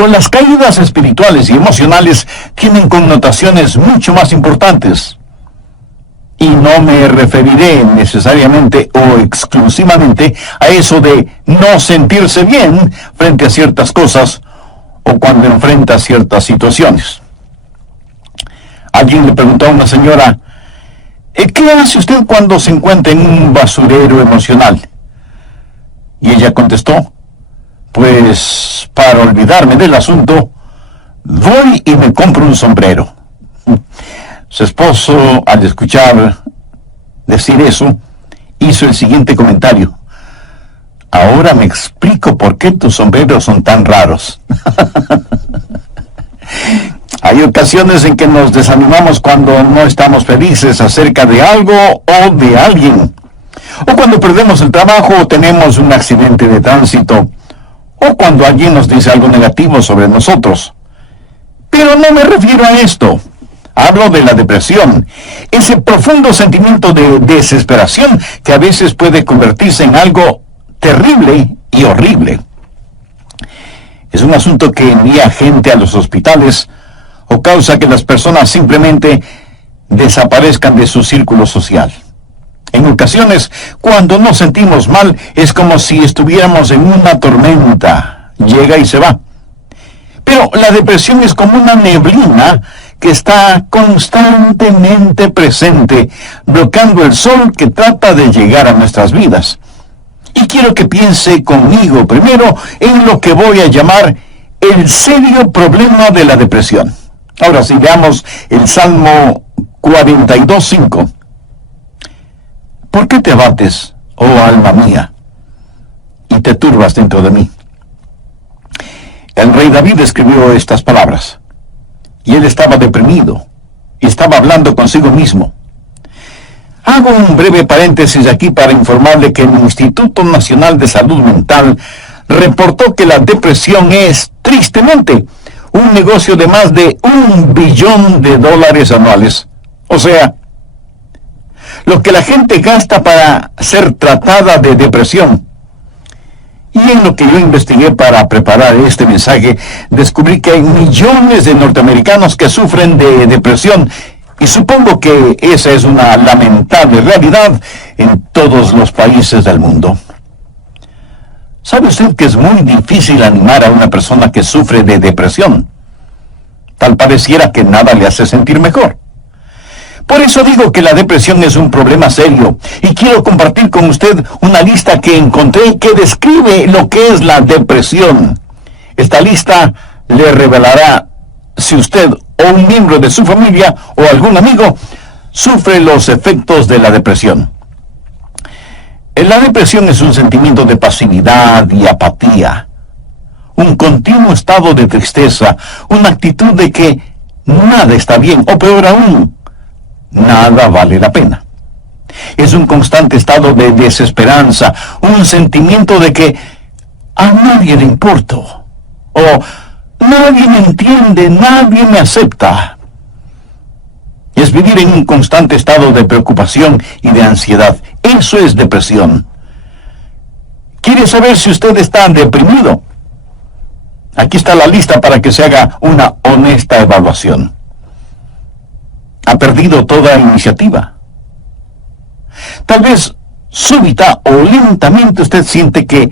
Pero las caídas espirituales y emocionales tienen connotaciones mucho más importantes. Y no me referiré necesariamente o exclusivamente a eso de no sentirse bien frente a ciertas cosas o cuando enfrenta ciertas situaciones. Alguien le preguntó a una señora, ¿qué hace usted cuando se encuentra en un basurero emocional? Y ella contestó, pues para olvidarme del asunto, voy y me compro un sombrero. Su esposo, al escuchar decir eso, hizo el siguiente comentario. Ahora me explico por qué tus sombreros son tan raros. Hay ocasiones en que nos desanimamos cuando no estamos felices acerca de algo o de alguien. O cuando perdemos el trabajo o tenemos un accidente de tránsito. O cuando alguien nos dice algo negativo sobre nosotros. Pero no me refiero a esto. Hablo de la depresión, ese profundo sentimiento de desesperación que a veces puede convertirse en algo terrible y horrible. Es un asunto que envía gente a los hospitales o causa que las personas simplemente desaparezcan de su círculo social. En ocasiones, cuando nos sentimos mal, es como si estuviéramos en una tormenta. Llega y se va. Pero la depresión es como una neblina que está constantemente presente, bloqueando el sol que trata de llegar a nuestras vidas. Y quiero que piense conmigo primero en lo que voy a llamar el serio problema de la depresión. Ahora sí, veamos el Salmo 42:5. ¿Por qué te abates, oh alma mía, y te turbas dentro de mí? El rey David escribió estas palabras. Y él estaba deprimido, y estaba hablando consigo mismo. Hago un breve paréntesis aquí para informarle que el Instituto Nacional de Salud Mental reportó que la depresión es, tristemente, un negocio de más de $1 billón anuales. O sea, lo que la gente gasta para ser tratada de depresión. Y en lo que yo investigué para preparar este mensaje, descubrí que hay millones de norteamericanos que sufren de depresión, y supongo que esa es una lamentable realidad en todos los países del mundo. ¿Sabe usted que es muy difícil animar a una persona que sufre de depresión? Tal pareciera que nada le hace sentir mejor. Por eso digo que la depresión es un problema serio, y quiero compartir con usted una lista que encontré que describe lo que es la depresión. Esta lista le revelará si usted o un miembro de su familia o algún amigo sufre los efectos de la depresión. La depresión es un sentimiento de pasividad y apatía, un continuo estado de tristeza, una actitud de que nada está bien, o peor aún, nada vale la pena. Es un constante estado de desesperanza, un sentimiento de que a nadie le importo, o nadie me entiende, nadie me acepta. Es vivir en un constante estado de preocupación y de ansiedad. Eso es depresión. ¿Quiere saber si usted está deprimido? Aquí está la lista para que se haga una honesta evaluación. ¿Ha perdido toda iniciativa? Tal vez súbita o lentamente usted siente que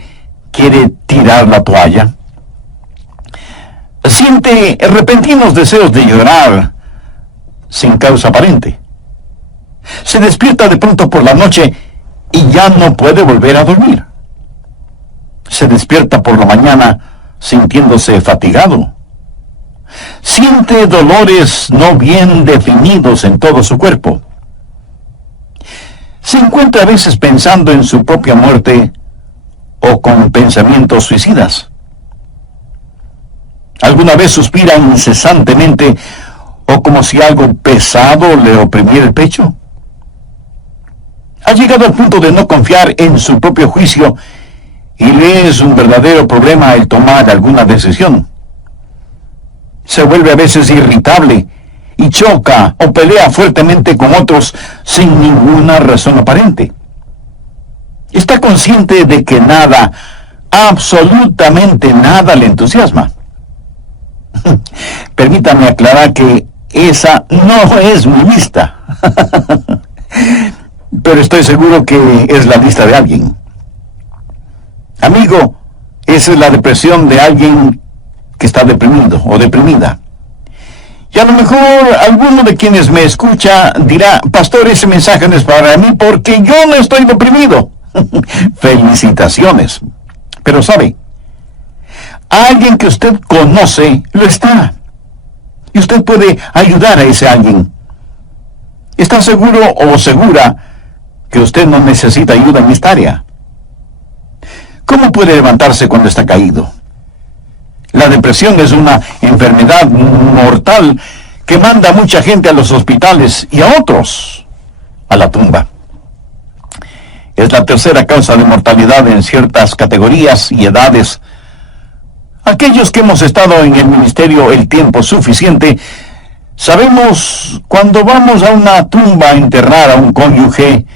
quiere tirar la toalla. Siente repentinos deseos de llorar sin causa aparente. Se despierta de pronto por la noche y ya no puede volver a dormir. Se despierta por la mañana sintiéndose fatigado. Siente dolores no bien definidos en todo su cuerpo. Se encuentra a veces pensando en su propia muerte o con pensamientos suicidas. ¿Alguna vez suspira incesantemente o como si algo pesado le oprimiera el pecho? Ha llegado al punto de no confiar en su propio juicio y le es un verdadero problema el tomar alguna decisión. Se vuelve a veces irritable y choca o pelea fuertemente con otros sin ninguna razón aparente. Está consciente de que nada, absolutamente nada le entusiasma. Permítame aclarar que esa no es mi lista. Pero estoy seguro que es la lista de alguien. Amigo, esa es la depresión de alguien que está deprimido o deprimida. Y a lo mejor alguno de quienes me escucha dirá, pastor, ese mensaje no es para mí porque yo no estoy deprimido. Felicitaciones. Pero sabe, alguien que usted conoce lo está. Y usted puede ayudar a ese alguien. ¿Está seguro o segura que usted no necesita ayuda en esta área? ¿Cómo puede levantarse cuando está caído? La depresión es una enfermedad mortal que manda a mucha gente a los hospitales y a otros a la tumba. Es la tercera causa de mortalidad en ciertas categorías y edades. Aquellos que hemos estado en el ministerio el tiempo suficiente, sabemos cuando vamos a una tumba a enterrar a un cónyuge,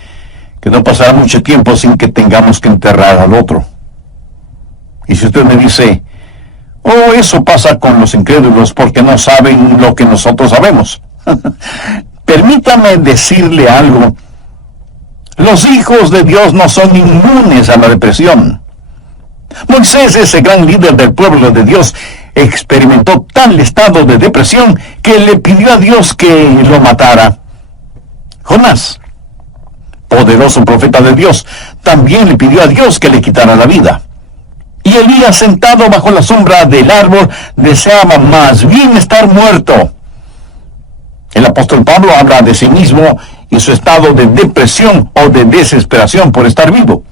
que no pasará mucho tiempo sin que tengamos que enterrar al otro. Y si usted me dice, oh, eso pasa con los incrédulos porque no saben lo que nosotros sabemos. Permítame decirle algo. Los hijos de Dios no son inmunes a la depresión. Moisés, ese gran líder del pueblo de Dios, experimentó tal estado de depresión que le pidió a Dios que lo matara. Jonás, poderoso profeta de Dios, también le pidió a Dios que le quitara la vida. Y Elías, sentado bajo la sombra del árbol, deseaba más bien estar muerto. El apóstol Pablo habla de sí mismo y su estado de depresión o de desesperación por estar vivo.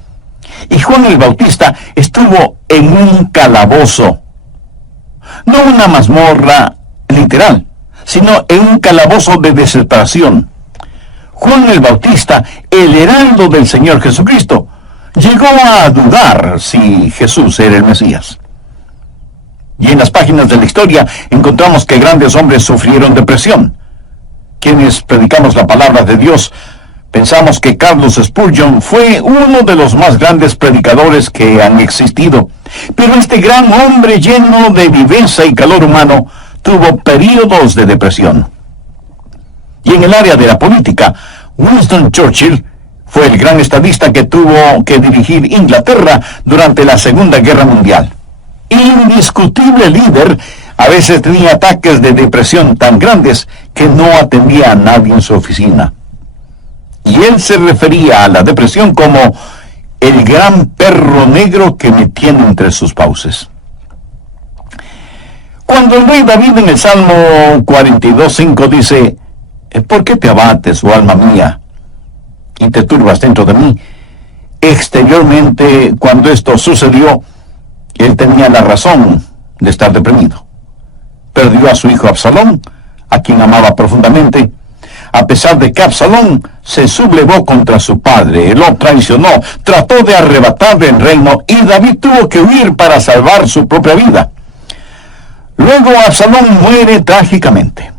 Y Juan el Bautista estuvo en un calabozo. No una mazmorra literal, sino en un calabozo de desesperación. Juan el Bautista, el heraldo del Señor Jesucristo, llegó a dudar si Jesús era el Mesías. Y en las páginas de la historia encontramos que grandes hombres sufrieron depresión. Quienes predicamos la palabra de Dios, pensamos que Carlos Spurgeon fue uno de los más grandes predicadores que han existido. Pero este gran hombre lleno de viveza y calor humano tuvo períodos de depresión. Y en el área de la política, Winston Churchill fue el gran estadista que tuvo que dirigir Inglaterra durante la Segunda Guerra Mundial. Indiscutible líder, a veces tenía ataques de depresión tan grandes que no atendía a nadie en su oficina. Y él se refería a la depresión como el gran perro negro que me tiene entre sus fauces. Cuando el rey David en el Salmo 42:5 dice, ¿por qué te abates, oh alma mía, y te turbas dentro de mí? Exteriormente, cuando esto sucedió, él tenía la razón de estar deprimido. Perdió a su hijo Absalón, a quien amaba profundamente, a pesar de que Absalón se sublevó contra su padre, lo traicionó, trató de arrebatarle el reino, y David tuvo que huir para salvar su propia vida. Luego Absalón muere trágicamente.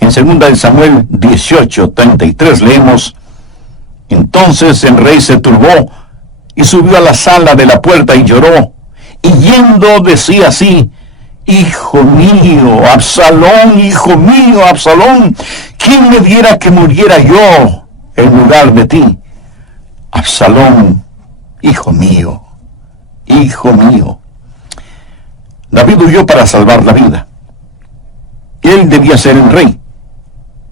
En 2 Samuel 18:33 leemos, entonces el rey se turbó y subió a la sala de la puerta y lloró, y yendo decía así, hijo mío, Absalón, hijo mío, Absalón, ¿quién me diera que muriera yo en lugar de ti? Absalón, hijo mío, hijo mío. David huyó para salvar la vida. Él debía ser el rey.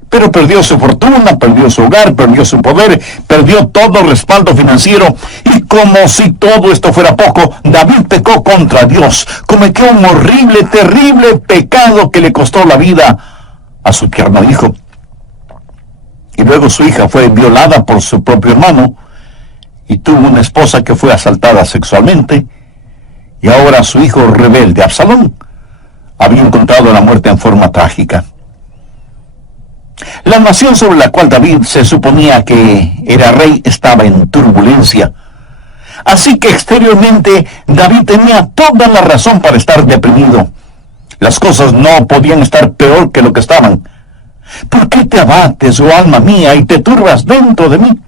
Pero perdió su fortuna, perdió su hogar, perdió su poder, perdió todo respaldo financiero. Y como si todo esto fuera poco, David pecó contra Dios. Cometió un horrible, terrible pecado que le costó la vida a su tierno hijo. Y luego su hija fue violada por su propio hermano y tuvo una esposa que fue asaltada sexualmente. Y ahora su hijo rebelde, Absalón, había encontrado la muerte en forma trágica. La nación sobre la cual David se suponía que era rey estaba en turbulencia. Así que exteriormente David tenía toda la razón para estar deprimido. Las cosas no podían estar peor que lo que estaban. ¿Por qué te abates, oh alma mía, y te turbas dentro de mí?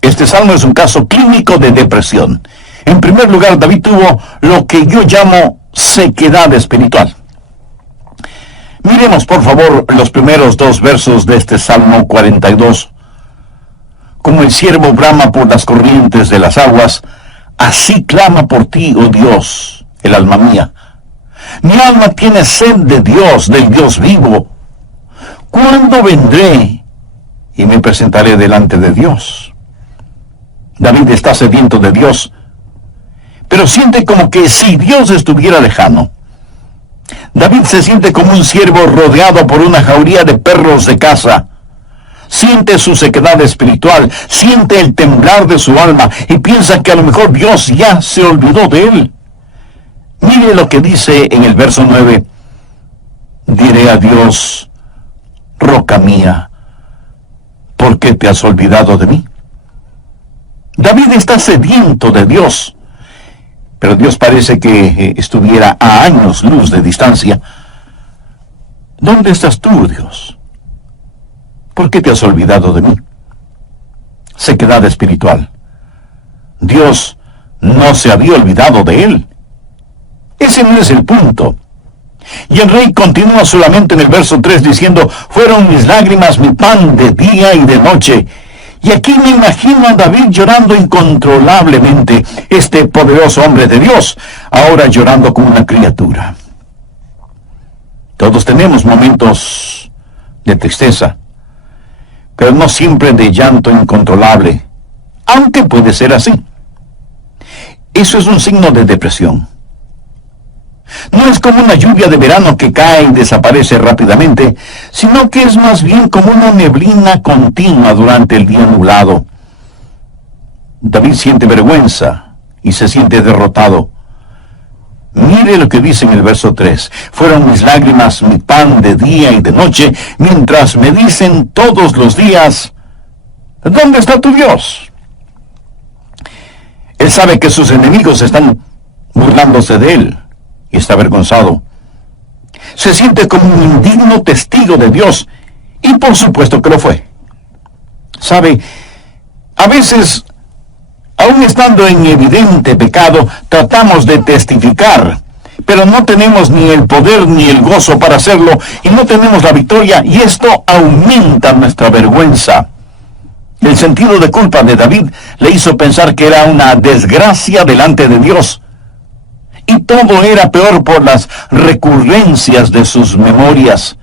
Este salmo es un caso clínico de depresión. En primer lugar, David tuvo lo que yo llamo sequedad espiritual. Miremos, por favor, los primeros dos versos de este Salmo 42. Como el ciervo brama por las corrientes de las aguas, así clama por ti, oh Dios, el alma mía. Mi alma tiene sed de Dios, del Dios vivo. ¿Cuándo vendré y me presentaré delante de Dios? David está sediento de Dios, pero siente como que si Dios estuviera lejano. David se siente como un ciervo rodeado por una jauría de perros de caza. Siente su sequedad espiritual, siente el temblar de su alma y piensa que a lo mejor Dios ya se olvidó de él. Mire lo que dice en el verso 9. Diré a Dios, roca mía, ¿por qué te has olvidado de mí? David está sediento de Dios, pero Dios parece que estuviera a años luz de distancia. ¿Dónde estás tú, Dios? ¿Por qué te has olvidado de mí? Sequedad espiritual. Dios no se había olvidado de él. Ese no es el punto. Y el rey continúa solamente en el verso 3 diciendo, fueron mis lágrimas mi pan de día y de noche. Y aquí me imagino a David llorando incontrolablemente, este poderoso hombre de Dios, ahora llorando como una criatura. Todos tenemos momentos de tristeza, pero no siempre de llanto incontrolable, aunque puede ser así. Eso es un signo de depresión. No es como una lluvia de verano que cae y desaparece rápidamente, sino que es más bien como una neblina continua durante el día nublado. David siente vergüenza y se siente derrotado. Mire lo que dice en el verso 3. Fueron mis lágrimas mi pan de día y de noche, mientras me dicen todos los días, ¿dónde está tu Dios? Él sabe que sus enemigos están burlándose de él y está avergonzado. Se siente como un indigno testigo de Dios, y por supuesto que lo fue. Sabe, a veces, aun estando en evidente pecado, tratamos de testificar, pero no tenemos ni el poder ni el gozo para hacerlo, y no tenemos la victoria, y esto aumenta nuestra vergüenza. El sentido de culpa de David le hizo pensar que era una desgracia delante de Dios. Y todo era peor por las recurrencias de sus memorias.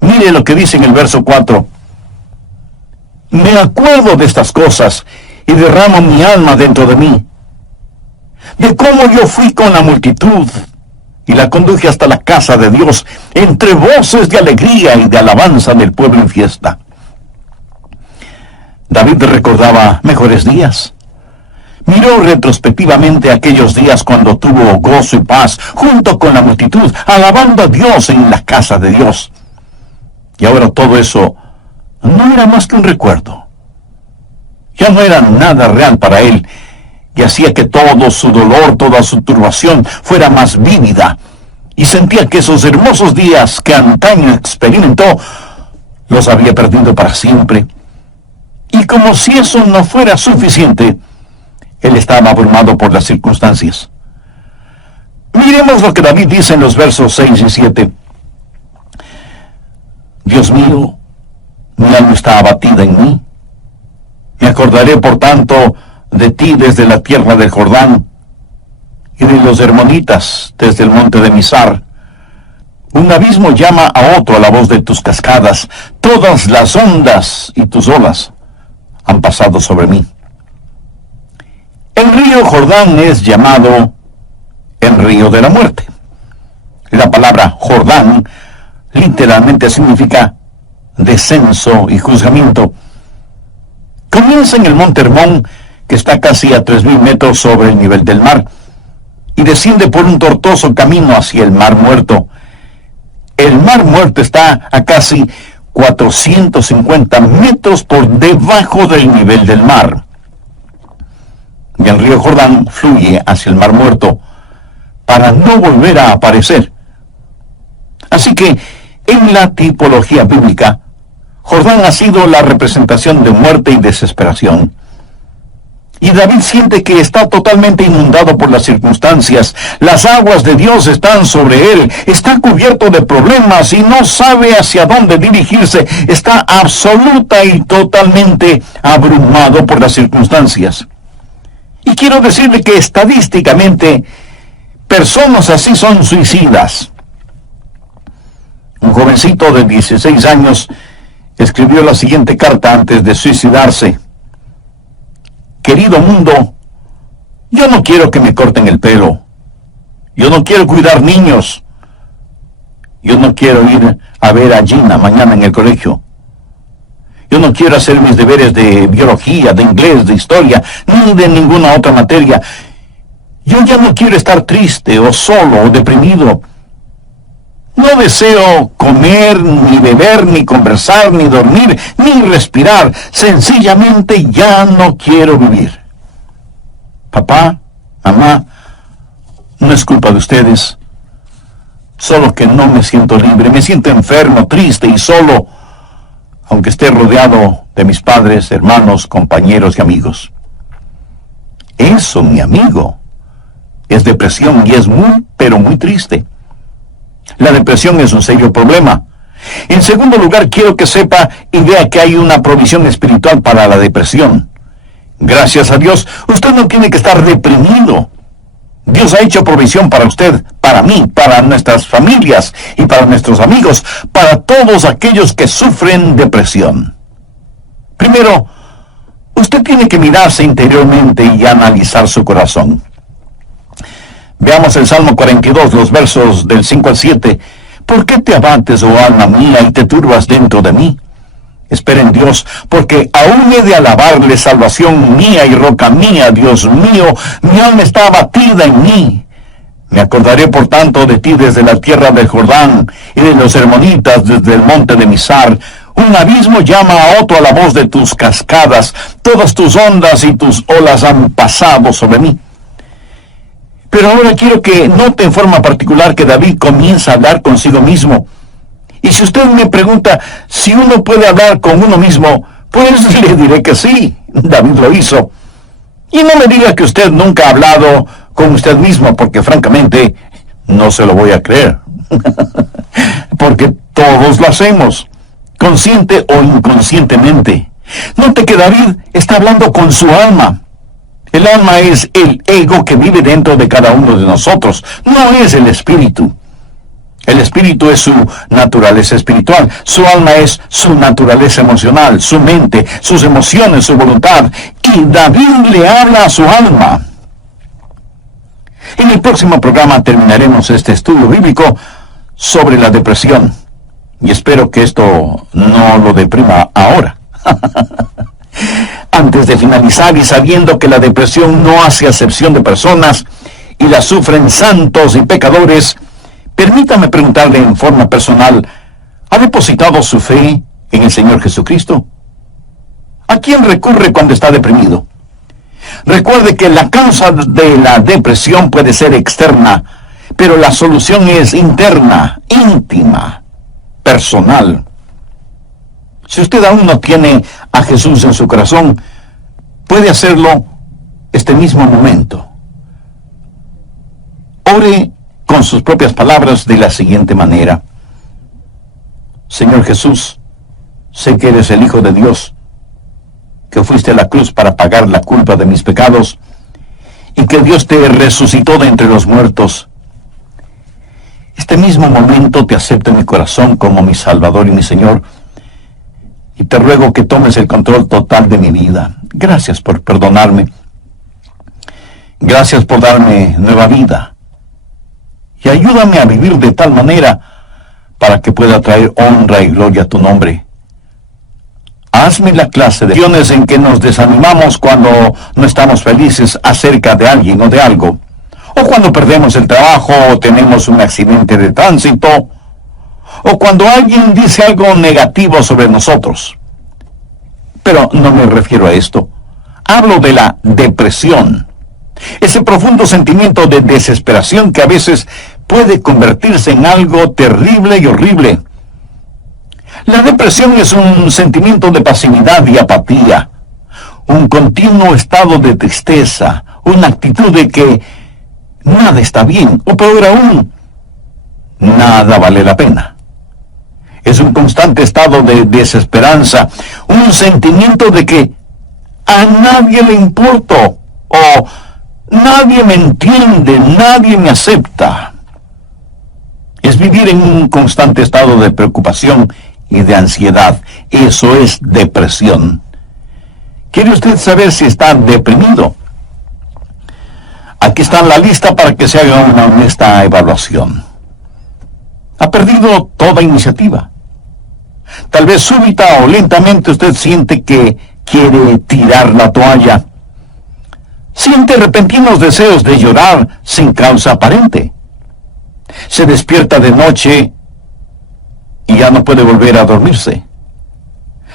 Mire lo que dice en el verso 4. Me acuerdo de estas cosas y derramo mi alma dentro de mí. De cómo yo fui con la multitud y la conduje hasta la casa de Dios, entre voces de alegría y de alabanza del pueblo en fiesta. David recordaba mejores días. Miró retrospectivamente aquellos días cuando tuvo gozo y paz junto con la multitud, alabando a Dios en la casa de Dios. Y ahora todo eso no era más que un recuerdo. Ya no era nada real para él, y hacía que todo su dolor, toda su turbación fuera más vívida, y sentía que esos hermosos días que antaño experimentó, los había perdido para siempre. Y como si eso no fuera suficiente, él estaba abrumado por las circunstancias. Miremos lo que David dice en los versos 6 y 7. Dios mío, mi alma está abatida en mí. Me acordaré, por tanto, de ti desde la tierra del Jordán, y de los hermonitas desde el monte de Mizar. Un abismo llama a otro a la voz de tus cascadas. Todas las ondas y tus olas han pasado sobre mí. El río Jordán es llamado el río de la muerte. La palabra Jordán literalmente significa descenso y juzgamiento. Comienza en el monte Hermón, que está casi a 3.000 metros sobre el nivel del mar, y desciende por un tortuoso camino hacia el Mar Muerto. El Mar Muerto está a casi 450 metros por debajo del nivel del mar. Y el río Jordán fluye hacia el Mar Muerto para no volver a aparecer. Así que, en la tipología bíblica, Jordán ha sido la representación de muerte y desesperación. Y David siente que está totalmente inundado por las circunstancias. Las aguas de Dios están sobre él. Está cubierto de problemas y no sabe hacia dónde dirigirse. Está absoluta y totalmente abrumado por las circunstancias. Y quiero decirle que estadísticamente, personas así son suicidas. Un jovencito de 16 años escribió la siguiente carta antes de suicidarse. Querido mundo, yo no quiero que me corten el pelo. Yo no quiero cuidar niños. Yo no quiero ir a ver a Gina mañana en el colegio. Yo no quiero hacer mis deberes de biología, de inglés, de historia, ni de ninguna otra materia. Yo ya no quiero estar triste o solo o deprimido. No deseo comer, ni beber, ni conversar, ni dormir, ni respirar. Sencillamente ya no quiero vivir. Papá, mamá, no es culpa de ustedes. Solo que no me siento libre. Me siento enfermo, triste y solo, aunque esté rodeado de mis padres, hermanos, compañeros y amigos. Eso, mi amigo, es depresión y es muy, pero muy triste. La depresión es un serio problema. En segundo lugar, quiero que sepa y vea que hay una provisión espiritual para la depresión. Gracias a Dios, usted no tiene que estar deprimido. Dios ha hecho provisión para usted, para mí, para nuestras familias y para nuestros amigos, para todos aquellos que sufren depresión. Primero, usted tiene que mirarse interiormente y analizar su corazón. Veamos el Salmo 42, los versos del 5 al 7. ¿Por qué te abates, oh alma mía, y te turbas dentro de mí? Espera en Dios, porque aún he de alabarle, salvación mía y roca mía, Dios mío. Mi alma está abatida en mí. Me acordaré, por tanto, de ti desde la tierra del Jordán, y de los hermonitas desde el monte de Mizar. Un abismo llama a otro a la voz de tus cascadas. Todas tus ondas y tus olas han pasado sobre mí. Pero ahora quiero que note en forma particular que David comienza a hablar consigo mismo. Y si usted me pregunta si uno puede hablar con uno mismo, pues le diré que sí, David lo hizo. Y no me diga que usted nunca ha hablado con usted mismo, porque francamente no se lo voy a creer. Porque todos lo hacemos, consciente o inconscientemente. Note que David está hablando con su alma. El alma es el ego que vive dentro de cada uno de nosotros, no es el espíritu. El espíritu es su naturaleza espiritual, su alma es su naturaleza emocional, su mente, sus emociones, su voluntad. Y David le habla a su alma. En el próximo programa terminaremos este estudio bíblico sobre la depresión. Y espero que esto no lo deprima ahora. Antes de finalizar y sabiendo que la depresión no hace acepción de personas y la sufren santos y pecadores, permítame preguntarle en forma personal, ¿ha depositado su fe en el Señor Jesucristo? ¿A quién recurre cuando está deprimido? Recuerde que la causa de la depresión puede ser externa, pero la solución es interna, íntima, personal. Si usted aún no tiene a Jesús en su corazón, puede hacerlo este mismo momento. Ore con sus propias palabras de la siguiente manera. Señor Jesús, sé que eres el Hijo de Dios, que fuiste a la cruz para pagar la culpa de mis pecados, y que Dios te resucitó de entre los muertos. Este mismo momento te acepto en mi corazón como mi Salvador y mi Señor, y te ruego que tomes el control total de mi vida. Gracias por perdonarme. Gracias por darme nueva vida. Y ayúdame a vivir de tal manera para que pueda traer honra y gloria a tu nombre. Hazme la clase de situaciones en que nos desanimamos cuando no estamos felices acerca de alguien o de algo, o cuando perdemos el trabajo o tenemos un accidente de tránsito, o cuando alguien dice algo negativo sobre nosotros. Pero no me refiero a esto. Hablo de la depresión. Ese profundo sentimiento de desesperación que a veces puede convertirse en algo terrible y horrible. La depresión es un sentimiento de pasividad y apatía. un continuo estado de tristeza, una actitud de que nada está bien, o peor aún, nada vale la pena. Es un constante estado de desesperanza, un sentimiento de que a nadie le importo, o nadie me entiende, nadie me acepta. Es vivir en un constante estado de preocupación y de ansiedad. Eso es depresión. ¿Quiere usted saber si está deprimido? Aquí está la lista para que se haga una honesta evaluación. Ha perdido toda iniciativa. Tal vez súbita o lentamente usted siente que quiere tirar la toalla. Siente repentinos deseos de llorar sin causa aparente. Se despierta de noche y ya no puede volver a dormirse.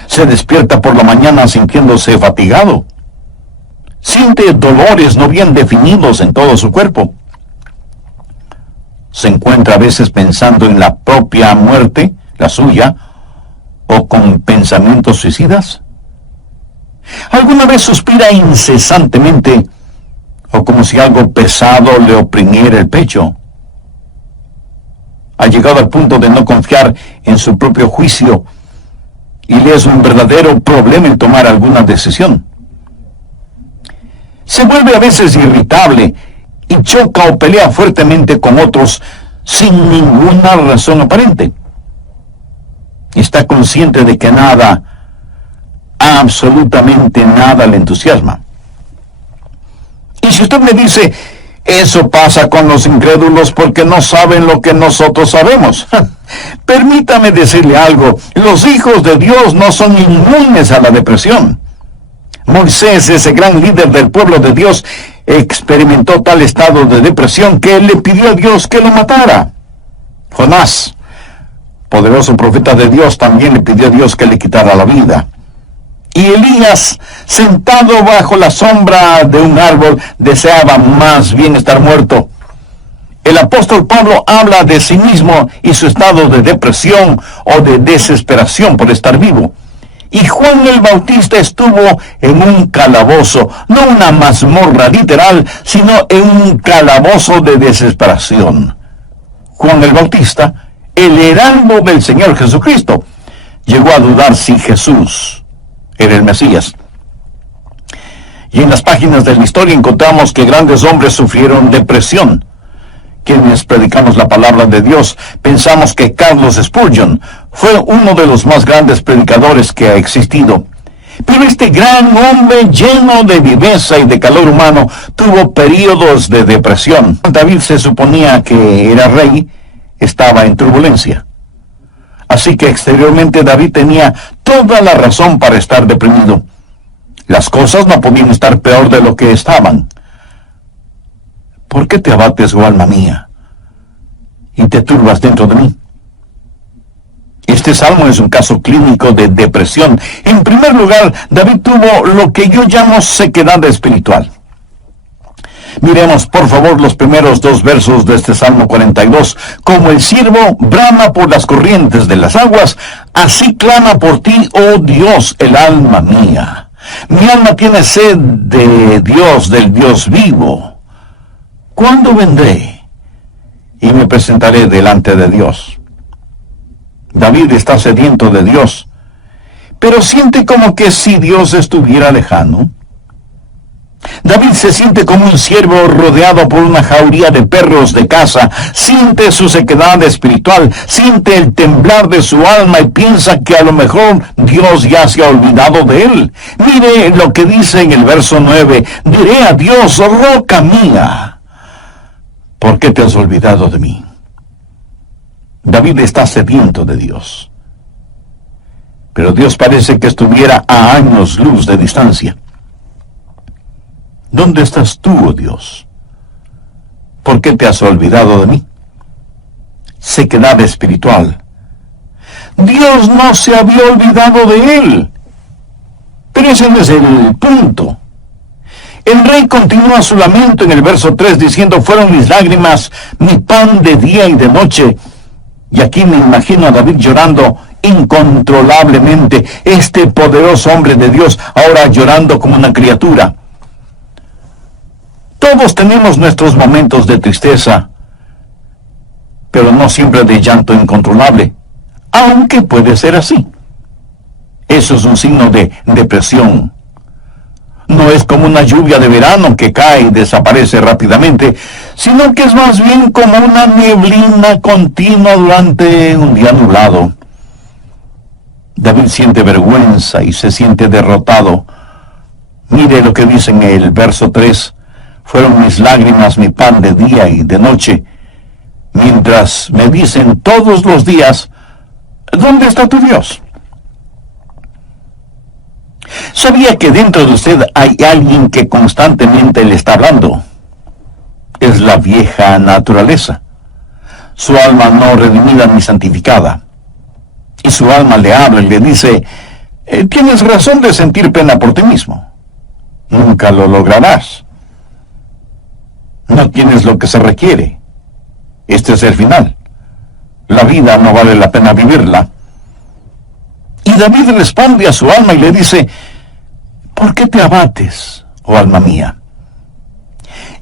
Se despierta por la mañana sintiéndose fatigado. Siente dolores no bien definidos en todo su cuerpo. Se encuentra a veces pensando en la propia muerte, la suya, o con pensamientos suicidas. ¿Alguna vez suspira incesantemente o como si algo pesado le oprimiera el pecho? Ha llegado al punto de no confiar en su propio juicio y le es un verdadero problema el tomar alguna decisión. Se vuelve a veces irritable y choca o pelea fuertemente con otros sin ninguna razón aparente. Está consciente de que nada, absolutamente nada le entusiasma. Y si usted me dice, eso pasa con los incrédulos porque no saben lo que nosotros sabemos. Permítame decirle algo, los hijos de Dios no son inmunes a la depresión. Moisés, ese gran líder del pueblo de Dios, experimentó tal estado de depresión que él le pidió a Dios que lo matara. Jonás, poderoso profeta de Dios, también le pidió a Dios que le quitara la vida. Y Elías, sentado bajo la sombra de un árbol, deseaba más bien estar muerto. El apóstol Pablo habla de sí mismo y su estado de depresión o de desesperación por estar vivo. Y Juan el Bautista estuvo en un calabozo, no una mazmorra literal, sino en un calabozo de desesperación. Juan el Bautista, el heraldo del Señor Jesucristo, llegó a dudar si Jesús era el Mesías. Y en las páginas de la historia encontramos que grandes hombres sufrieron depresión. Quienes predicamos la palabra de Dios, pensamos que Carlos Spurgeon fue uno de los más grandes predicadores que ha existido. Pero este gran hombre lleno de viveza y de calor humano tuvo períodos de depresión. David se suponía que era rey, estaba en turbulencia. Así que exteriormente David tenía toda la razón para estar deprimido. Las cosas no podían estar peor de lo que estaban. ¿Por qué te abates, oh alma mía, y te turbas dentro de mí? Este salmo es un caso clínico de depresión. En primer lugar, David tuvo lo que yo llamo sequedad espiritual. Miremos, por favor, los primeros dos versos de este Salmo 42. Como el ciervo brama por las corrientes de las aguas, así clama por ti, oh Dios, el alma mía. Mi alma tiene sed de Dios, del Dios vivo. ¿Cuándo vendré y me presentaré delante de Dios? David está sediento de Dios, pero siente como que si Dios estuviera lejano. David se siente como un ciervo rodeado por una jauría de perros de caza, siente su sequedad espiritual, siente el temblar de su alma y piensa que a lo mejor Dios ya se ha olvidado de él. Mire lo que dice en el verso 9, diré a Dios, roca mía, ¿por qué te has olvidado de mí? David está sediento de Dios, pero Dios parece que estuviera a años luz de distancia. ¿Dónde estás tú, oh Dios? ¿Por qué te has olvidado de mí? Sequedad espiritual. Dios no se había olvidado de él. Pero ese no es el punto. El rey continúa su lamento en el verso 3 diciendo, fueron mis lágrimas, mi pan de día y de noche. Y aquí me imagino a David llorando incontrolablemente, este poderoso hombre de Dios, ahora llorando como una criatura. Todos tenemos nuestros momentos de tristeza, pero no siempre de llanto incontrolable, aunque puede ser así. Eso es un signo de depresión. No es como una lluvia de verano que cae y desaparece rápidamente, sino que es más bien como una neblina continua durante un día nublado. David siente vergüenza y se siente derrotado. Mire lo que dice en el verso 3. Fueron mis lágrimas mi pan de día y de noche, mientras me dicen todos los días, ¿dónde está tu Dios? ¿Sabía que dentro de usted hay alguien que constantemente le está hablando? Es la vieja naturaleza, su alma no redimida ni santificada. Y su alma le habla y le dice, tienes razón de sentir pena por ti mismo. Nunca lo lograrás. No tienes lo que se requiere. Este es el final. La vida no vale la pena vivirla. Y David responde a su alma y le dice, ¿por qué te abates, oh alma mía?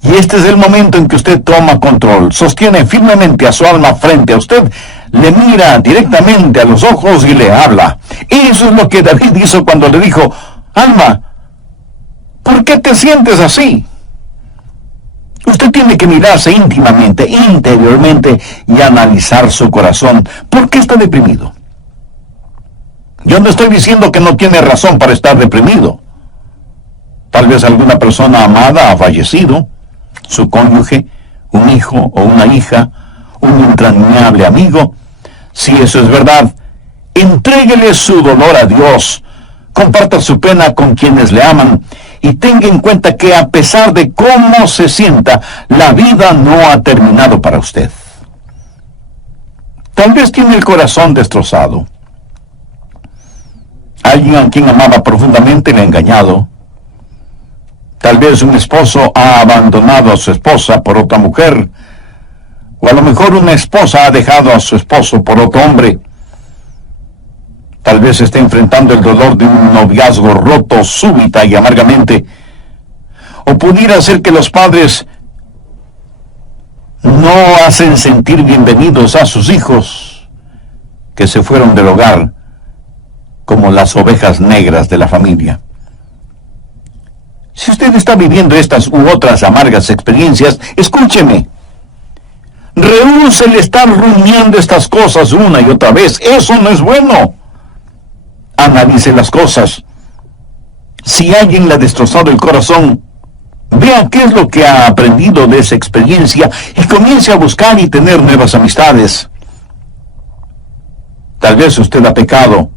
Y este es el momento en que usted toma control, sostiene firmemente a su alma frente a usted, le mira directamente a los ojos y le habla. Eso es lo que David hizo cuando le dijo, alma, ¿por qué te sientes así? Usted tiene que mirarse íntimamente, interiormente y analizar su corazón. ¿Por qué está deprimido? Yo no estoy diciendo que no tiene razón para estar deprimido. Tal vez alguna persona amada ha fallecido, su cónyuge, un hijo o una hija, un entrañable amigo. Si eso es verdad, entréguele su dolor a Dios, comparta su pena con quienes le aman y tenga en cuenta que a pesar de cómo se sienta, la vida no ha terminado para usted. Tal vez tiene el corazón destrozado. Alguien a quien amaba profundamente le ha engañado. Tal vez un esposo ha abandonado a su esposa por otra mujer, o a lo mejor una esposa ha dejado a su esposo por otro hombre. Tal vez esté enfrentando el dolor de un noviazgo roto súbita y amargamente. O pudiera ser que los padres no hacen sentir bienvenidos a sus hijos que se fueron del hogar como las ovejas negras de la familia. Si usted está viviendo estas u otras amargas experiencias, escúcheme. Rehúse el estar rumiando estas cosas una y otra vez. Eso no es bueno. Analice las cosas. Si alguien le ha destrozado el corazón, vea qué es lo que ha aprendido de esa experiencia y comience a buscar y tener nuevas amistades. Tal vez usted ha pecado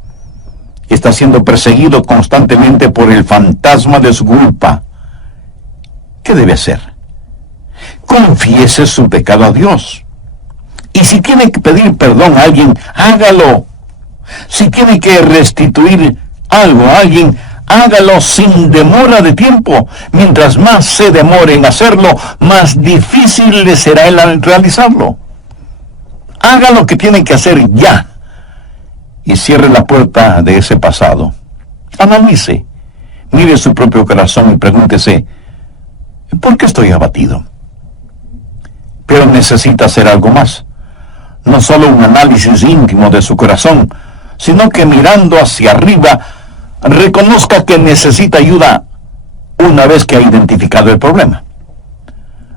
y está siendo perseguido constantemente por el fantasma de su culpa. ¿Qué debe hacer? Confiese su pecado a Dios. Y si tiene que pedir perdón a alguien, hágalo. Si tiene que restituir algo a alguien, hágalo sin demora de tiempo. Mientras más se demore en hacerlo, más difícil le será el realizarlo. Haga lo que tiene que hacer ya. Y cierre la puerta de ese pasado. Analice, mire su propio corazón y pregúntese, ¿por qué estoy abatido? Pero necesita hacer algo más. No solo un análisis íntimo de su corazón, sino que mirando hacia arriba, reconozca que necesita ayuda una vez que ha identificado el problema.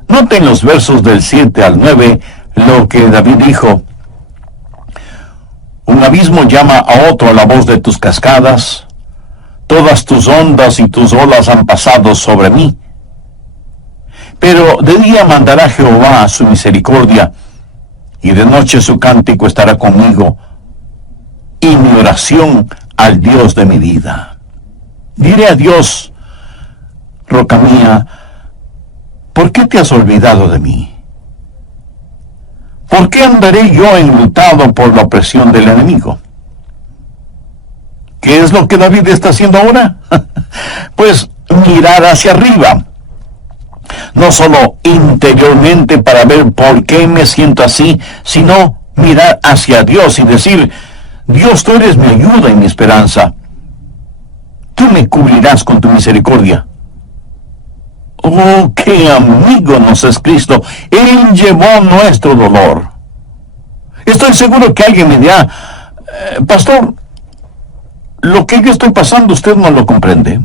Noten los versos del 7 al 9 lo que David dijo. Un abismo llama a otro a la voz de tus cascadas. Todas tus ondas y tus olas han pasado sobre mí. Pero de día mandará Jehová su misericordia, y de noche su cántico estará conmigo, y mi oración al Dios de mi vida. Diré a Dios, roca mía, ¿por qué te has olvidado de mí? ¿Por qué andaré yo enlutado por la opresión del enemigo? ¿Qué es lo que David está haciendo ahora? Pues mirar hacia arriba. No solo interiormente para ver por qué me siento así, sino mirar hacia Dios y decir, Dios, tú eres mi ayuda y mi esperanza. Tú me cubrirás con tu misericordia. Oh, qué amigo nos es Cristo. Él llevó nuestro dolor. Estoy seguro que alguien me dirá, pastor, lo que yo estoy pasando usted no lo comprende.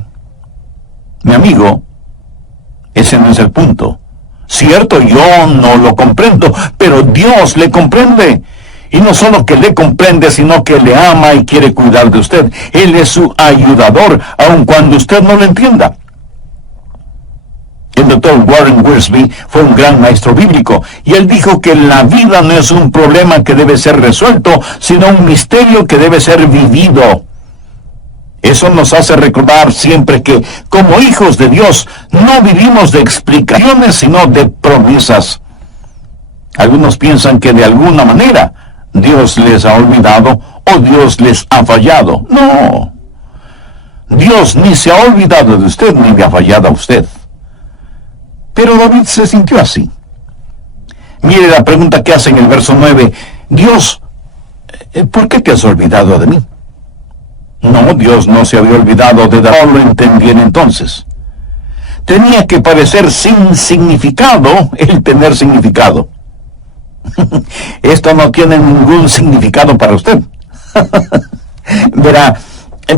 Mi amigo, ese no es el punto. Cierto, yo no lo comprendo, pero Dios le comprende. Y no solo que le comprende, sino que le ama y quiere cuidar de usted. Él es su ayudador, aun cuando usted no lo entienda. El doctor Warren Wiersbe fue un gran maestro bíblico, y él dijo que la vida no es un problema que debe ser resuelto, sino un misterio que debe ser vivido. Eso nos hace recordar siempre que, como hijos de Dios, no vivimos de explicaciones, sino de promesas. Algunos piensan que de alguna manera Dios les ha olvidado o Dios les ha fallado. No. Dios ni se ha olvidado de usted ni le ha fallado a usted. Pero David se sintió así. Mire la pregunta que hace en el verso 9. Dios, ¿por qué te has olvidado de mí? No, Dios no se había olvidado de David. No lo entendían entonces. Tenía que parecer sin significado el tener significado. Esto no tiene ningún significado para usted. Verá,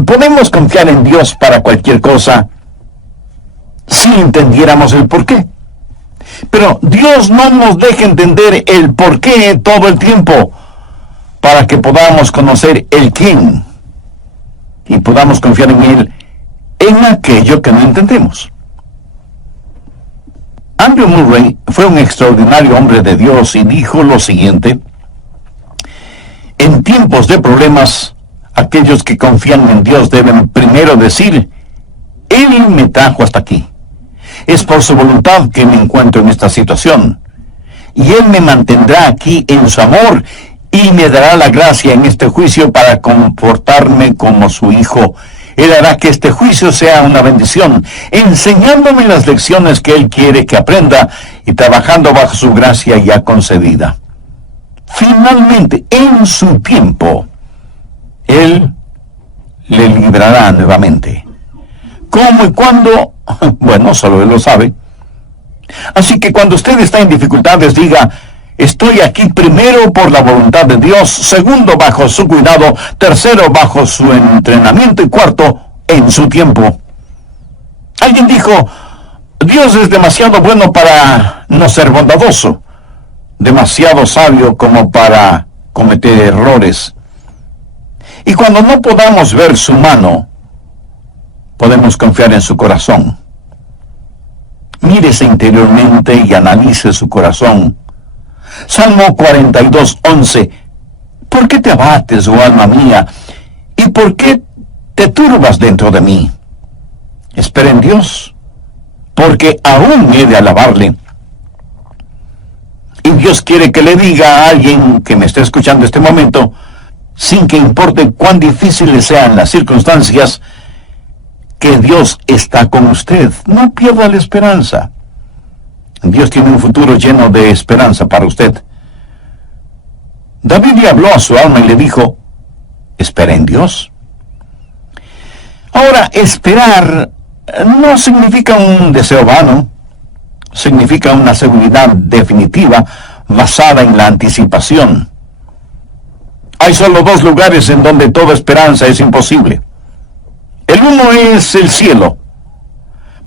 podemos confiar en Dios para cualquier cosa si entendiéramos el porqué. Pero Dios no nos deja entender el porqué todo el tiempo para que podamos conocer el quién y podamos confiar en Él en aquello que no entendemos. Andrew Murray fue un extraordinario hombre de Dios y dijo lo siguiente: en tiempos de problemas, aquellos que confían en Dios deben primero decir, Él me trajo hasta aquí. Es por su voluntad que me encuentro en esta situación. Y Él me mantendrá aquí en su amor y me dará la gracia en este juicio para comportarme como su hijo. Él hará que este juicio sea una bendición, enseñándome las lecciones que Él quiere que aprenda y trabajando bajo su gracia ya concedida. Finalmente, en su tiempo, Él le librará nuevamente. ¿Cómo y cuándo? Bueno, solo Él lo sabe. Así que cuando usted está en dificultades, diga, estoy aquí primero por la voluntad de Dios, segundo bajo su cuidado, tercero bajo su entrenamiento y cuarto en su tiempo. Alguien dijo, Dios es demasiado bueno para no ser bondadoso, demasiado sabio como para cometer errores. Y cuando no podamos ver su mano, podemos confiar en su corazón. Mírese interiormente y analice su corazón. Salmo 42:11. ¿Por qué te abates, oh alma mía? ¿Y por qué te turbas dentro de mí? Espera en Dios, porque aún he de alabarle. Y Dios quiere que le diga a alguien que me esté escuchando en este momento, sin que importe cuán difíciles sean las circunstancias, que Dios está con usted. No pierda la esperanza. Dios tiene un futuro lleno de esperanza para usted. David le habló a su alma y le dijo, espera en Dios. Ahora, esperar no significa un deseo vano, significa una seguridad definitiva basada en la anticipación. Hay solo dos lugares en donde toda esperanza es imposible. El uno es el cielo,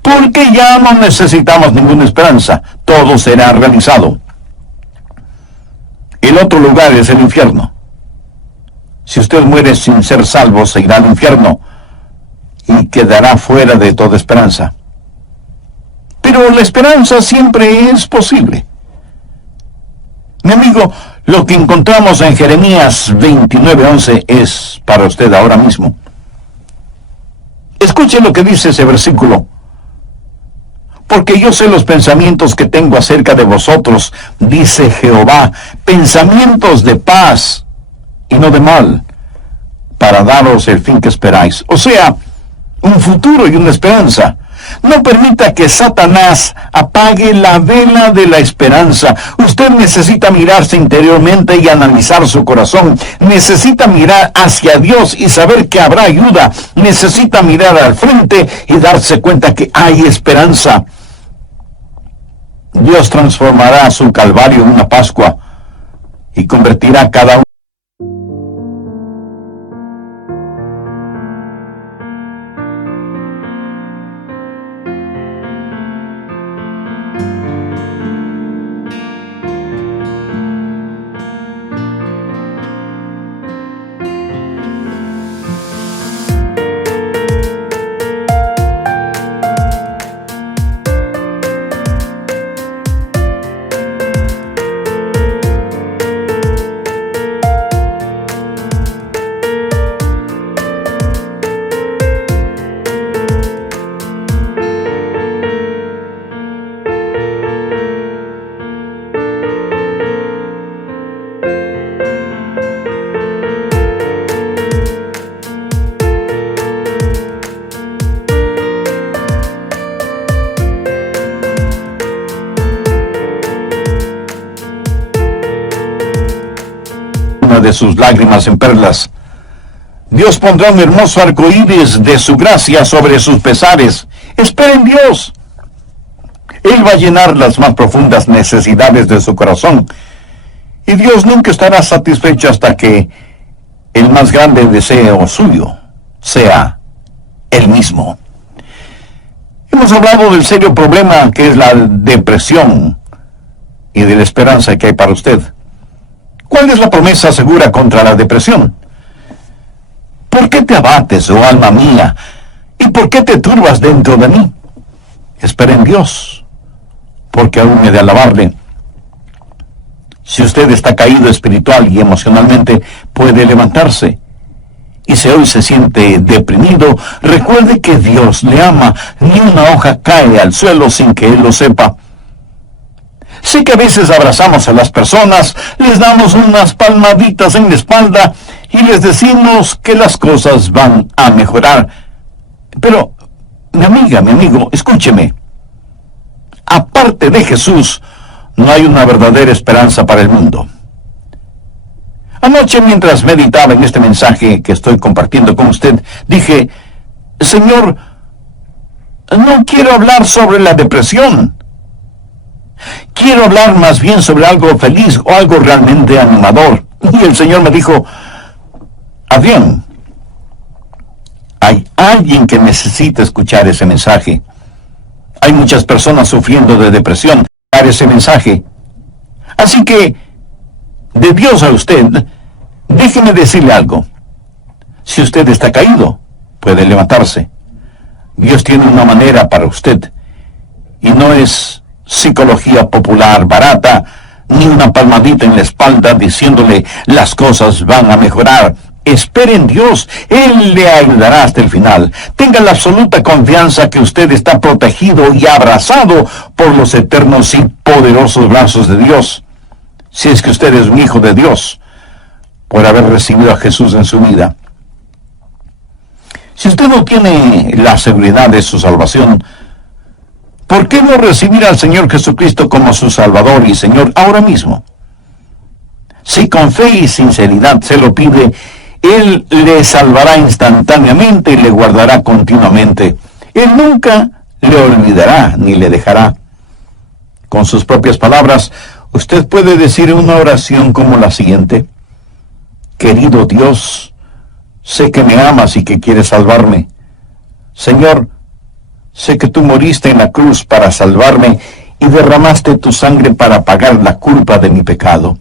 porque ya no necesitamos ninguna esperanza, todo será realizado. El otro lugar es el infierno. Si usted muere sin ser salvo, se irá al infierno y quedará fuera de toda esperanza. Pero la esperanza siempre es posible. Mi amigo, lo que encontramos en Jeremías 29:11 es para usted ahora mismo. Escuche lo que dice ese versículo. Porque yo sé los pensamientos que tengo acerca de vosotros, dice Jehová, pensamientos de paz y no de mal, para daros el fin que esperáis. O sea, un futuro y una esperanza. No permita que Satanás apague la vela de la esperanza. Usted necesita mirarse interiormente y analizar su corazón. Necesita mirar hacia Dios y saber que habrá ayuda. Necesita mirar al frente y darse cuenta que hay esperanza. Dios transformará su calvario en una Pascua y convertirá cada uno. De sus lágrimas en perlas. Dios pondrá un hermoso arco iris de su gracia sobre sus pesares. Espera en Dios. Él va a llenar las más profundas necesidades de su corazón. Y Dios nunca estará satisfecho hasta que el más grande deseo suyo sea Él mismo. Hemos hablado del serio problema que es la depresión y de la esperanza que hay para usted. ¿Cuál es la promesa segura contra la depresión? ¿Por qué te abates, oh alma mía? ¿Y por qué te turbas dentro de mí? Espera en Dios, porque aún he de alabarle. Si usted está caído espiritual y emocionalmente, puede levantarse. Y si hoy se siente deprimido, recuerde que Dios le ama. Ni una hoja cae al suelo sin que Él lo sepa. Sé que a veces abrazamos a las personas, les damos unas palmaditas en la espalda y les decimos que las cosas van a mejorar. Pero, mi amiga, mi amigo, escúcheme. Aparte de Jesús, no hay una verdadera esperanza para el mundo. Anoche, mientras meditaba en este mensaje que estoy compartiendo con usted, dije, Señor, no quiero hablar sobre la depresión. Quiero hablar más bien sobre algo feliz o algo realmente animador. Y el Señor me dijo, Adrián, hay alguien que necesita escuchar ese mensaje. Hay muchas personas sufriendo de depresión. Dar ese mensaje. Así que, de Dios a usted, déjeme decirle algo. Si usted está caído, puede levantarse. Dios tiene una manera para usted. Y no es psicología popular barata, ni una palmadita en la espalda diciéndole las cosas van a mejorar. Espere en Dios, Él le ayudará hasta el final. Tenga la absoluta confianza que usted está protegido y abrazado por los eternos y poderosos brazos de Dios. Si es que usted es un hijo de Dios, por haber recibido a Jesús en su vida. Si usted no tiene la seguridad de su salvación, ¿por qué no recibir al Señor Jesucristo como su Salvador y Señor ahora mismo? Si con fe y sinceridad se lo pide, Él le salvará instantáneamente y le guardará continuamente. Él nunca le olvidará ni le dejará. Con sus propias palabras, usted puede decir una oración como la siguiente. Querido Dios, sé que me amas y que quieres salvarme. Señor, sé que tú moriste en la cruz para salvarme y derramaste tu sangre para pagar la culpa de mi pecado.